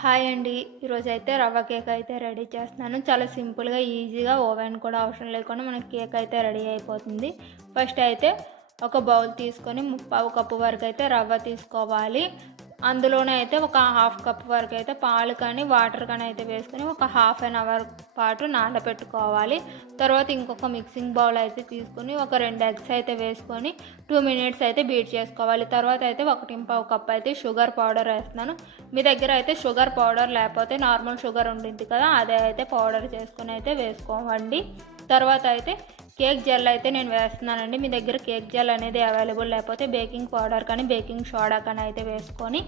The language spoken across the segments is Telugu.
హాయ్ అండి. ఈరోజైతే రవ్వ కేక్ అయితే రెడీ చేస్తున్నాను. చాలా సింపుల్‌గా, ఈజీగా ఓవెన్ కూడా అవసరం లేకుండా మనకి కేక్ అయితే రెడీ అయిపోతుంది. ఫస్ట్ అయితే ఒక బౌల్ తీసుకొని ముప్పావు కప్పు వరకు అయితే రవ్వ తీసుకోవాలి. అందులోనే అయితే ఒక హాఫ్ కప్ వరకు అయితే పాలు కానీ, వాటర్ కానీ అయితే వేసుకొని ఒక హాఫ్ అన్ అవర్ పాటు నానబెట్టుకోవాలి. తర్వాత ఇంకొక మిక్సింగ్ బౌల్ అయితే తీసుకొని ఒక 2 ఎగ్స్ అయితే వేసుకొని 2 మినిట్స్ అయితే బీట్ చేసుకోవాలి. తర్వాత అయితే 1 కప్ అయితే షుగర్ పౌడర్ వేస్తున్నాను. మీ దగ్గర అయితే షుగర్ పౌడర్ లేకపోతే నార్మల్ షుగర్ ఉంటుంది కదా, అదే అయితే పౌడర్ చేసుకొని అయితే వేసుకోవండి. తర్వాత అయితే కేక్ జెల్ అయితే నేను వేస్తున్నానండి. మీ దగ్గర కేక్ జెల్ అనేది అవైలబుల్ లేకపోతే బేకింగ్ పౌడర్ కానీ, బేకింగ్ సోడా కానీ అయితే వేసుకొని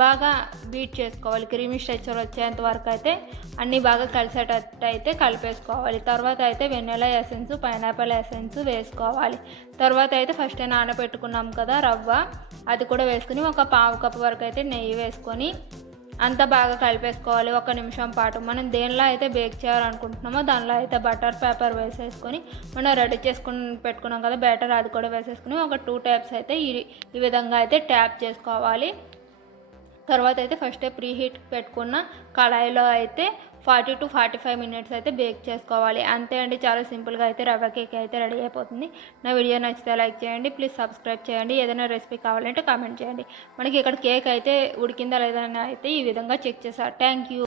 బాగా బీట్ చేసుకోవాలి. క్రీమీ స్ట్రక్చర్ వచ్చేంత వరకు అయితే అన్నీ బాగా కలిసేటట్టు అయితే కలిపేసుకోవాలి. తర్వాత అయితే వెనిలా ఎసెన్స్, పైనాపిల్ ఎసెన్స్ వేసుకోవాలి. తర్వాత అయితే ఫస్ట్ నానబెట్టుకున్నాం కదా రవ్వ, అది కూడా వేసుకుని ఒక పావు కప్పు వరకు అయితే నెయ్యి వేసుకొని అంతా బాగా కలిపేసుకోవాలి 1 నిమిషం పాటు. మనం దేనిలో అయితే బేక్ చేయాలనుకుంటున్నామో దానిలో అయితే బటర్ పేపర్ వేసేసుకొని మనం రెడీ చేసుకుని పెట్టుకున్నాం కదా బ్యాటర్, అది కూడా వేసేసుకుని ఒక 2 ట్యాప్స్ అయితే ఈ విధంగా అయితే ట్యాప్ చేసుకోవాలి. తర్వాత అయితే ఫస్ట్ ప్రీ హీట్ పెట్టుకున్న కళాయిలో అయితే 40 to 45 మినిట్స్ అయితే బేక్ చేసుకోవాలి. అంతే అండి, చాలా సింపుల్గా అయితే రవ్వ కేక్ అయితే రెడీ అయిపోతుంది. నా వీడియో నచ్చితే లైక్ చేయండి, ప్లీజ్ సబ్స్క్రైబ్ చేయండి. ఏదైనా రెసిపీ కావాలంటే కామెంట్ చేయండి. మనకి ఇక్కడ కేక్ అయితే ఉడికిందా లేదా అని అయితే ఈ విధంగా చెక్ చేశారు. Thank you.